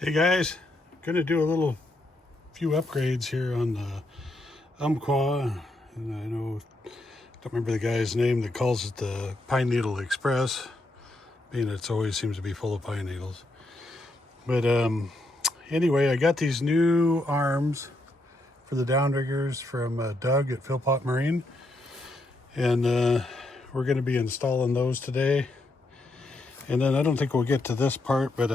Hey guys, gonna do a few upgrades here on the Umpqua, and I don't remember the guy's name that calls it the Pine Needle Express, being it always seems to be full of pine needles. But anyway, I got these new arms for the Downriggers from Doug at Philpott Marine, and we're gonna be installing those today. And then I don't think we'll get to this part, but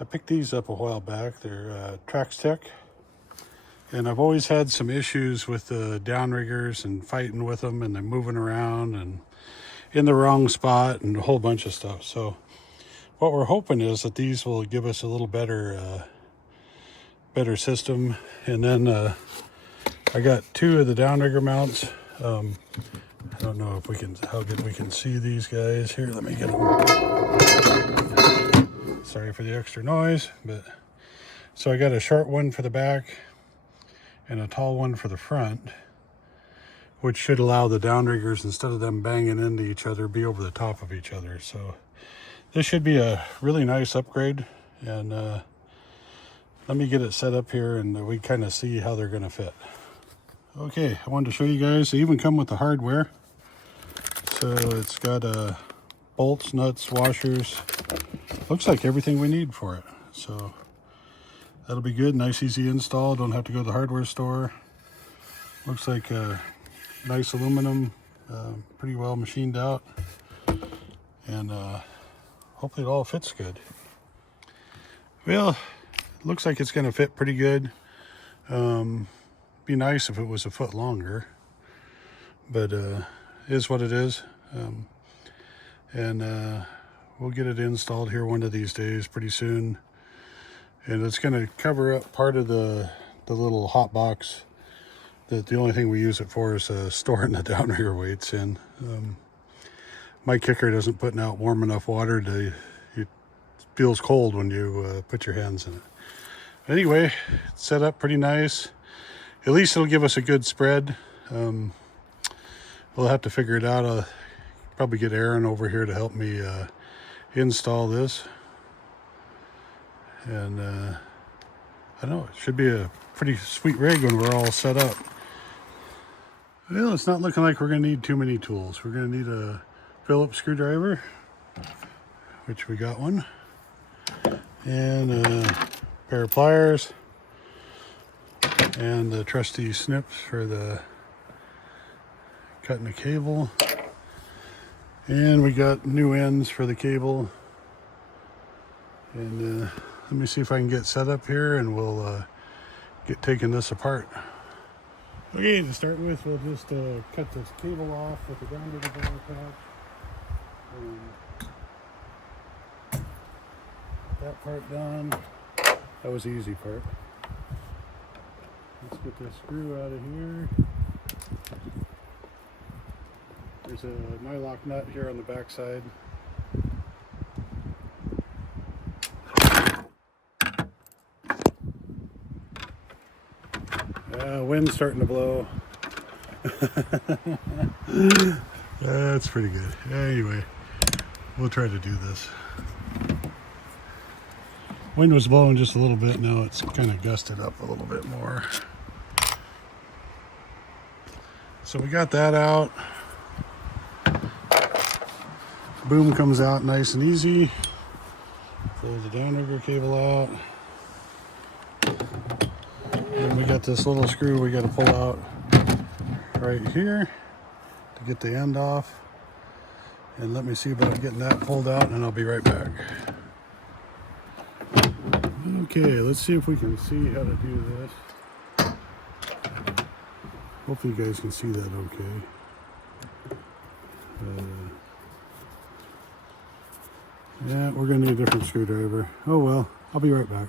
I picked these up a while back. They're Trax Tech, and I've always had some issues with the downriggers and fighting with them, and they're moving around and in the wrong spot and a whole bunch of stuff. So what we're hoping is that these will give us a little better system. And then I got two of the downrigger mounts. I don't know if how good we can see these guys here. Let me get them. Sorry for the extra noise, but so I got a short one for the back and a tall one for the front, which should allow the downriggers, instead of them banging into each other, be over the top of each other. So this should be a really nice upgrade, and let me get it set up here and we kind of see how they're going to fit. Okay, I wanted to show you guys, they even come with the hardware. So it's got bolts, nuts, washers, looks like everything we need for it. So that'll be good, nice easy install, don't have to go to the hardware store. Looks like nice aluminum, pretty well machined out, and hopefully it all fits good. Well, it looks like it's going to fit pretty good. Be nice if it was a foot longer, but is what it is. And we'll get it installed here one of these days pretty soon, and it's going to cover up part of the little hot box that the only thing we use it for is storing the downrigger weights in. My kicker doesn't put out warm enough water it feels cold when you put your hands in it. Anyway, it's set up pretty nice. At least it'll give us a good spread. We'll have to figure it out. I'll probably get Aaron over here to help me install this. And I don't know, it should be a pretty sweet rig when we're all set up. Well, it's not looking like we're going to need too many tools. We're going to need a Phillips screwdriver, which we got one, and a pair of pliers, and the trusty snips for the cutting the cable. And we got new ends for the cable. And let me see if I can get set up here, and we'll get taking this apart. Okay, to start with, we'll just cut this cable off with the downrigger ball patch. That part done. That was the easy part. Let's get this screw out of here. There's a nylock nut here on the back side. Wind's starting to blow. That's pretty good. Anyway, we'll try to do this. Wind was blowing just a little bit, now it's kind of gusted up a little bit more. So we got that out. Boom comes out nice and easy. Pull the downrigger cable out. And we got this little screw we got to pull out right here to get the end off. And let me see about getting that pulled out, and I'll be right back. Okay, let's see if we can see how to do this. Hopefully you guys can see that okay. Yeah, we're going to need a different screwdriver. Oh well, I'll be right back.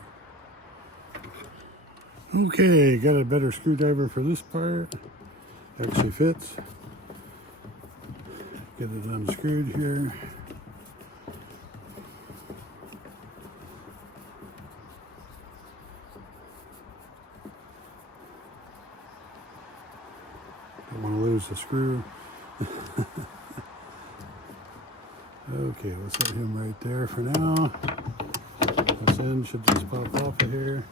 Okay, got a better screwdriver for this part. Actually fits. Get it unscrewed here. Don't want to lose the screw. Okay, we'll set him right there for now. end should just pop off of here.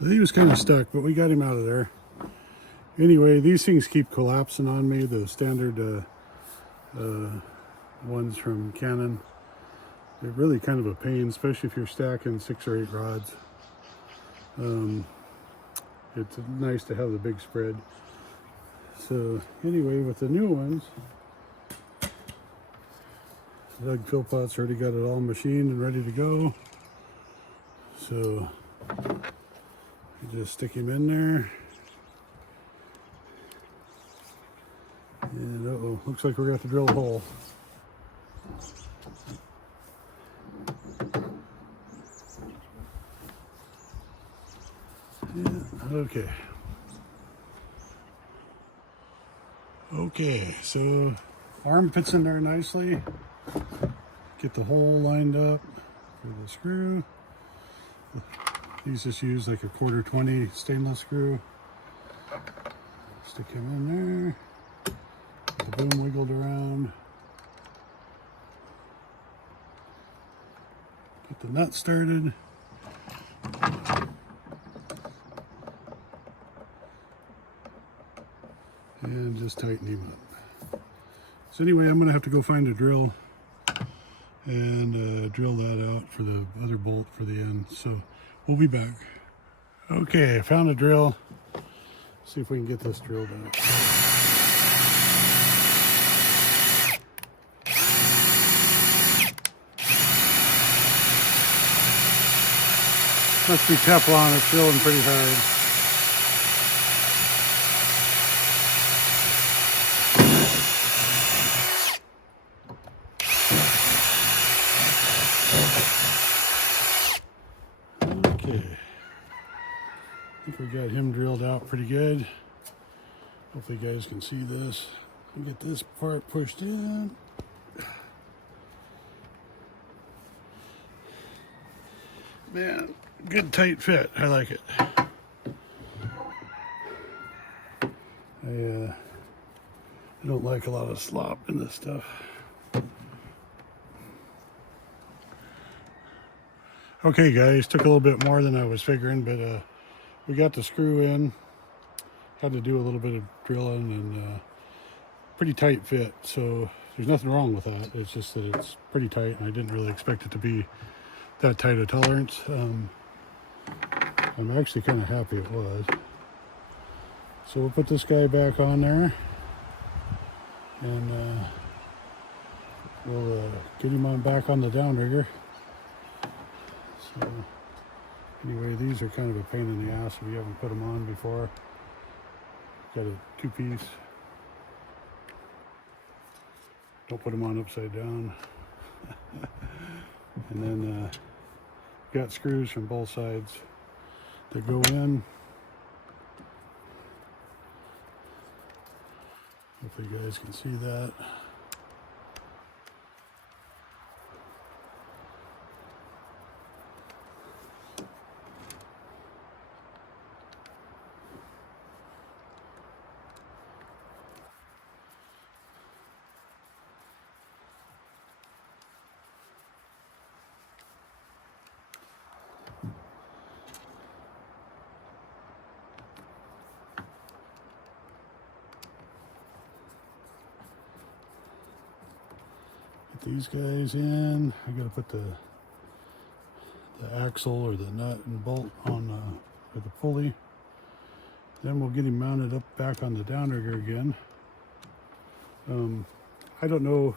He was kind of stuck, but we got him out of there. Anyway, these things keep collapsing on me, the standard ones from Canon. They're really kind of a pain, especially if you're stacking 6 or 8 rods. It's nice to have the big spread. So anyway, with the new ones, Doug Philpott's already got it all machined and ready to go. So you just stick him in there. And uh-oh, looks like we're going to have to drill a hole. Yeah, okay. Okay, so arm fits in there nicely. Get the hole lined up for the screw. These just use like a 1/4 stainless screw. Stick him in there. Get the boom wiggled around. Get the nut started. And just tighten him up. So anyway, I'm going to have to go find a drill and drill that out for the other bolt for the end. So we'll be back. Okay, I found a drill. See if we can get this drilled out. Must be Teflon, it's drilling pretty hard. Okay, I think we got him drilled out pretty good. Hopefully you guys can see this. We get this part pushed in. Man, good tight fit. I like it. I don't like a lot of slop in this stuff. Okay guys, took a little bit more than I was figuring, but we got the screw in. Had to do a little bit of drilling and pretty tight fit, so there's nothing wrong with that. It's just that it's pretty tight and I didn't really expect it to be that tight a tolerance. I'm actually kind of happy it was. So we'll put this guy back on there and we'll get him on back on the downrigger. So anyway, these are kind of a pain in the ass if you haven't put them on before. Got a 2-piece. Don't put them on upside down. And then got screws from both sides that go in. Hopefully you guys can see that. These guys in. I gotta put the axle or the nut and bolt on for the pulley. Then we'll get him mounted up back on the downrigger again. I don't know.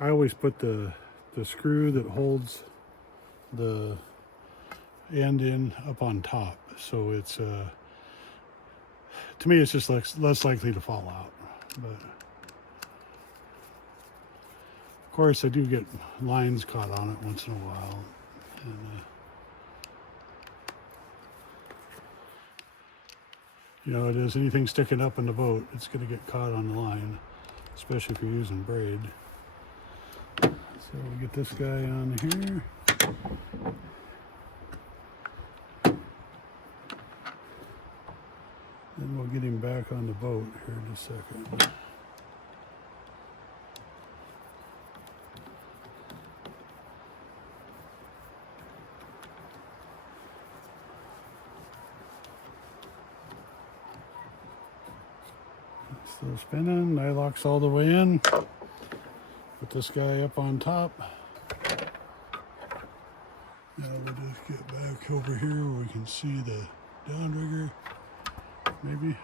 I always put the screw that holds the end in up on top, so it's to me it's just less likely to fall out. But of course, I do get lines caught on it once in a while. And, you know, it is anything sticking up in the boat, it's going to get caught on the line, especially if you're using braid. So we get this guy on here. Then we'll get him back on the boat here in a second. Still spinning, nylock's all the way in. Put this guy up on top. Now we'll just get back over here where we can see the downrigger, maybe.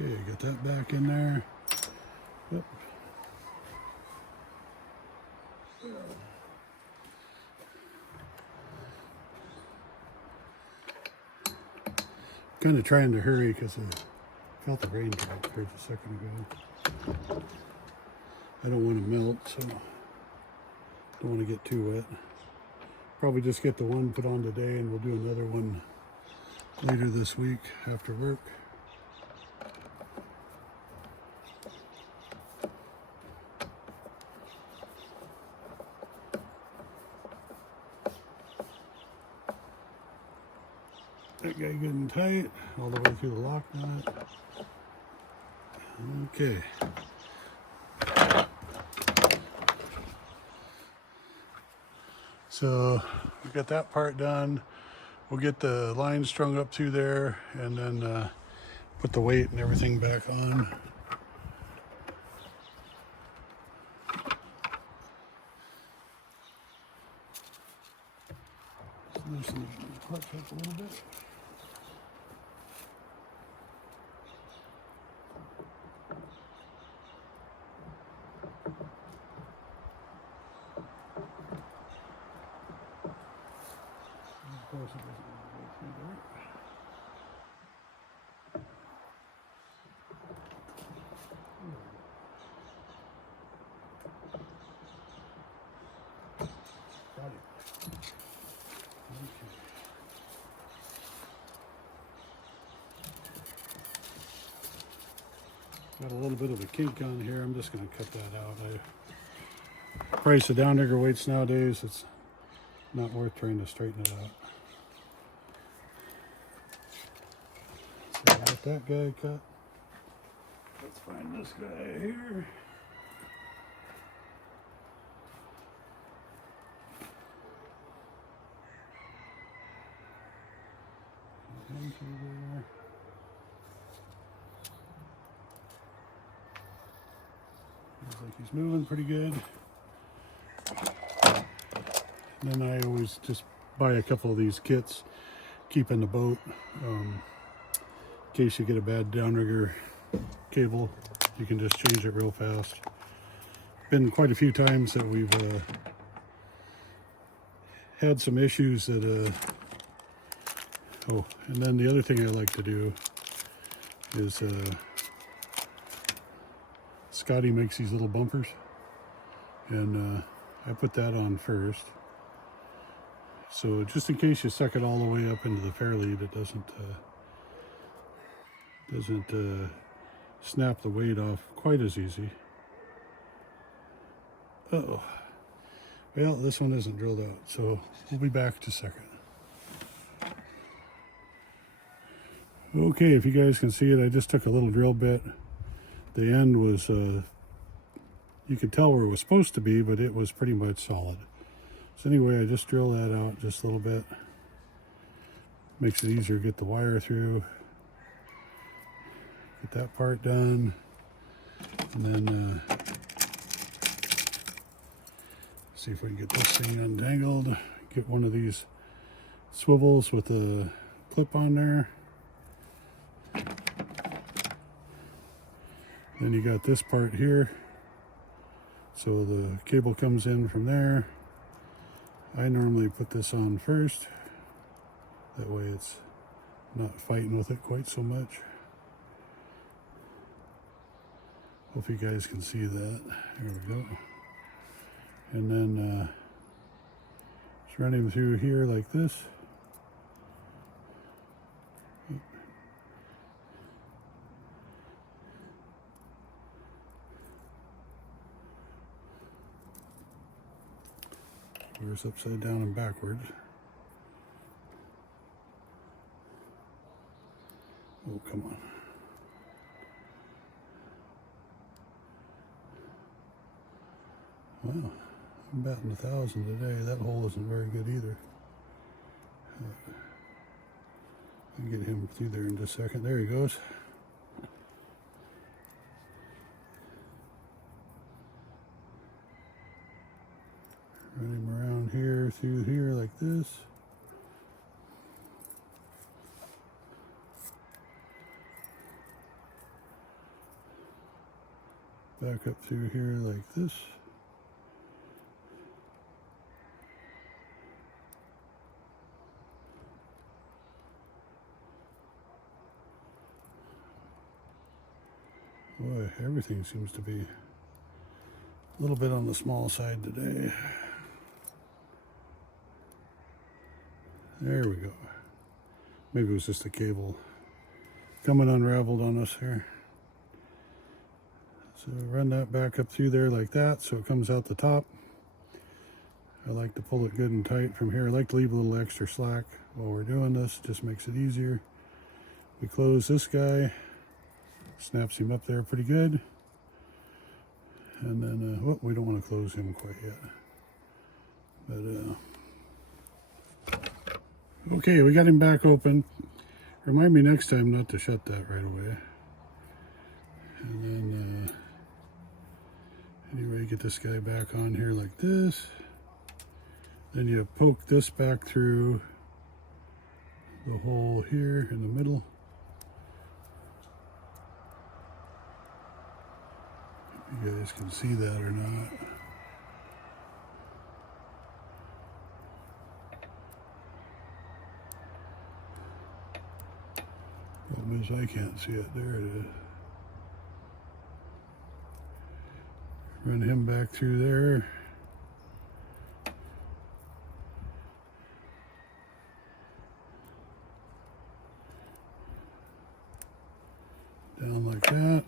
Okay, get that back in there. Yep. Kind of trying to hurry because I felt the raindrop here just a second ago. I don't want to melt, so don't want to get too wet. Probably just get the one put on today and we'll do another one later this week after work. That guy good and tight, all the way through the lock nut. Okay. So we got that part done. We'll get the line strung up through there and then put the weight and everything back on. So loosen the clutch up a little bit. Of course, it doesn't go through there. Got it. Okay. Got a little bit of a kink on here. I'm just going to cut that out. Price of downrigger weights nowadays, it's not worth trying to straighten it out. So let that guy cut. Let's find this guy here. Into there. Looks like he's moving pretty good. And then I always just buy a couple of these kits, keep in the boat, in case you get a bad downrigger cable. You can just change it real fast. Been quite a few times that we've had some issues that oh, and then the other thing I like to do is Scotty makes these little bumpers, and I put that on first. So just in case you suck it all the way up into the fairlead, it doesn't snap the weight off quite as easy. Uh-oh. Well, this one isn't drilled out, so we'll be back in a second. Okay, if you guys can see it, I just took a little drill bit. The end was, you could tell where it was supposed to be, but it was pretty much solid. So anyway, I just drill that out just a little bit. Makes it easier to get the wire through. Get that part done. And then see if we can get this thing untangled. Get one of these swivels with a clip on there. Then you got this part here. So the cable comes in from there. I normally put this on first. That way it's not fighting with it quite so much. Hope you guys can see that. There we go. And then just run him through here like this. Reverse upside down and backwards. Oh, come on. Wow, I'm batting 1,000 today. That hole isn't very good either. get him through there in just a second. There he goes. Run him around here, through here like this. Back up through here like this. Boy, everything seems to be a little bit on the small side today. There we go. Maybe it was just a cable coming unraveled on us here. So run that back up through there like that so it comes out the top. I like to pull it good and tight from here. I like to leave a little extra slack while we're doing this. Just makes it easier. We close this guy. Snaps him up there pretty good. And then, well, we don't want to close him quite yet. But, okay, we got him back open. Remind me next time not to shut that right away. And then, anyway, get this guy back on here like this. Then you poke this back through the hole here in the middle. You guys can see that or not. Problem is I can't see it. There it is. Run him back through there. Down like that.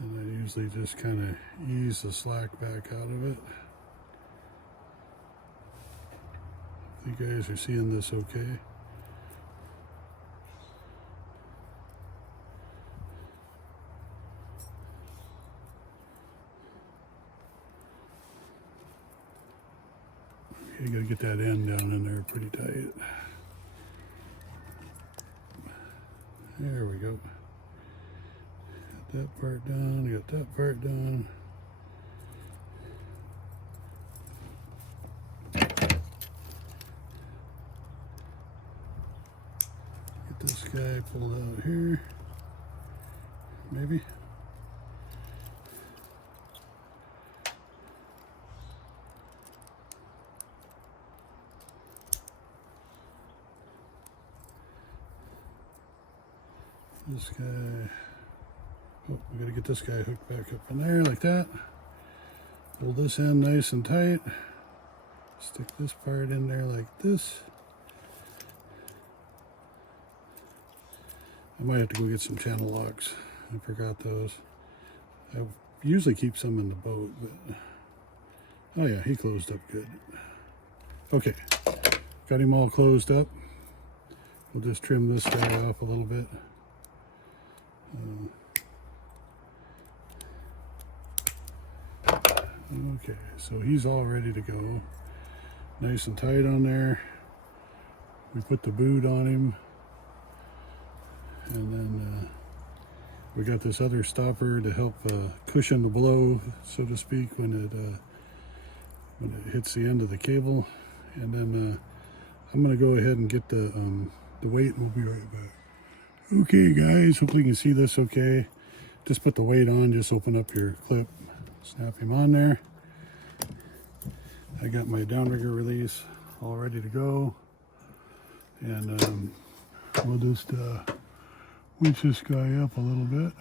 And I usually just kind of ease the slack back out of it. If you guys are seeing this okay. You gotta get that end down in there pretty tight. There we go. Got that part done, got that part done. Get this guy pulled out here, maybe. This guy, oh, we gotta get this guy hooked back up in there like that. Hold this end nice and tight. Stick this part in there like this. I might have to go get some channel locks. I forgot those. I usually keep some in the boat, but oh yeah, he closed up good. Okay, got him all closed up. We'll just trim this guy off a little bit. Okay, so he's all ready to go. Nice and tight on there. We put the boot on him. And then we got this other stopper to help cushion the blow, so to speak, when it hits the end of the cable. And then I'm going to go ahead and get the weight, and we'll be right back. Okay guys, hopefully you can see this okay. Just put the weight on, just open up your clip, snap him on there. I got my downrigger release all ready to go. And we'll just winch this guy up a little bit.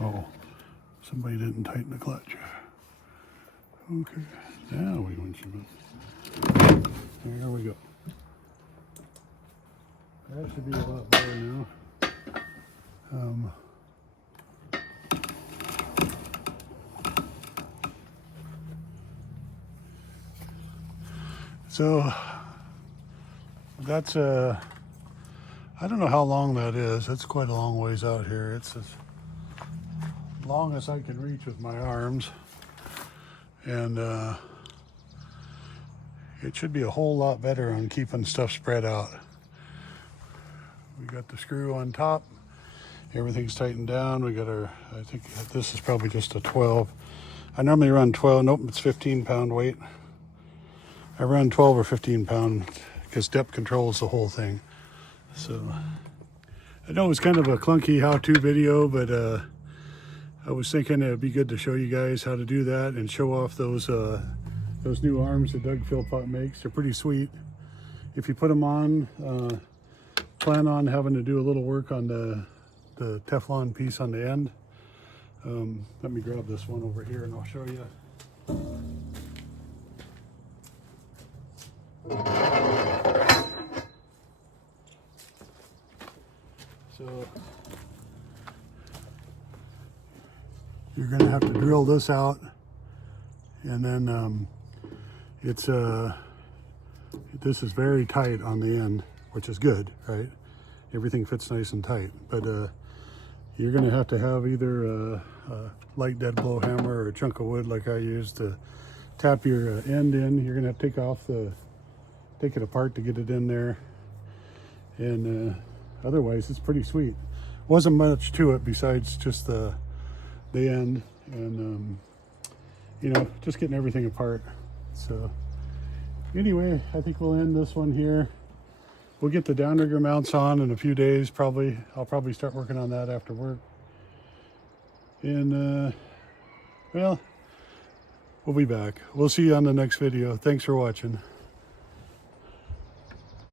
Oh, somebody didn't tighten the clutch. Okay, now we winch him up. There we go. That should be a lot better now. So that's I don't know how long that is. It's quite a long ways out here. It's a long as I can reach with my arms. And it should be a whole lot better on keeping stuff spread out. We got the screw on top. Everything's tightened down. We got our, I think this is probably just a 12. I normally run 12. Nope, it's 15 pound weight. I run 12 or 15 pound because depth controls the whole thing. So I know it's kind of a clunky how-to video, but I was thinking it'd be good to show you guys how to do that and show off those new arms that Doug Philpott makes. They're pretty sweet. If you put them on, plan on having to do a little work on the Teflon piece on the end. Let me grab this one over here and I'll show you. So you're going to have to drill this out, and then this is very tight on the end, which is good, right? Everything fits nice and tight, but you're going to have either a light dead blow hammer or a chunk of wood like I used to tap your end in. You're going to have to take it apart to get it in there, and otherwise it's pretty sweet. Wasn't much to it besides just the end, and you know, just getting everything apart. So anyway, I think we'll end this one here. We'll get the downrigger mounts on in a few days, probably. I'll probably start working on that after work. And well, we'll be back. We'll see you on the next video. Thanks for watching.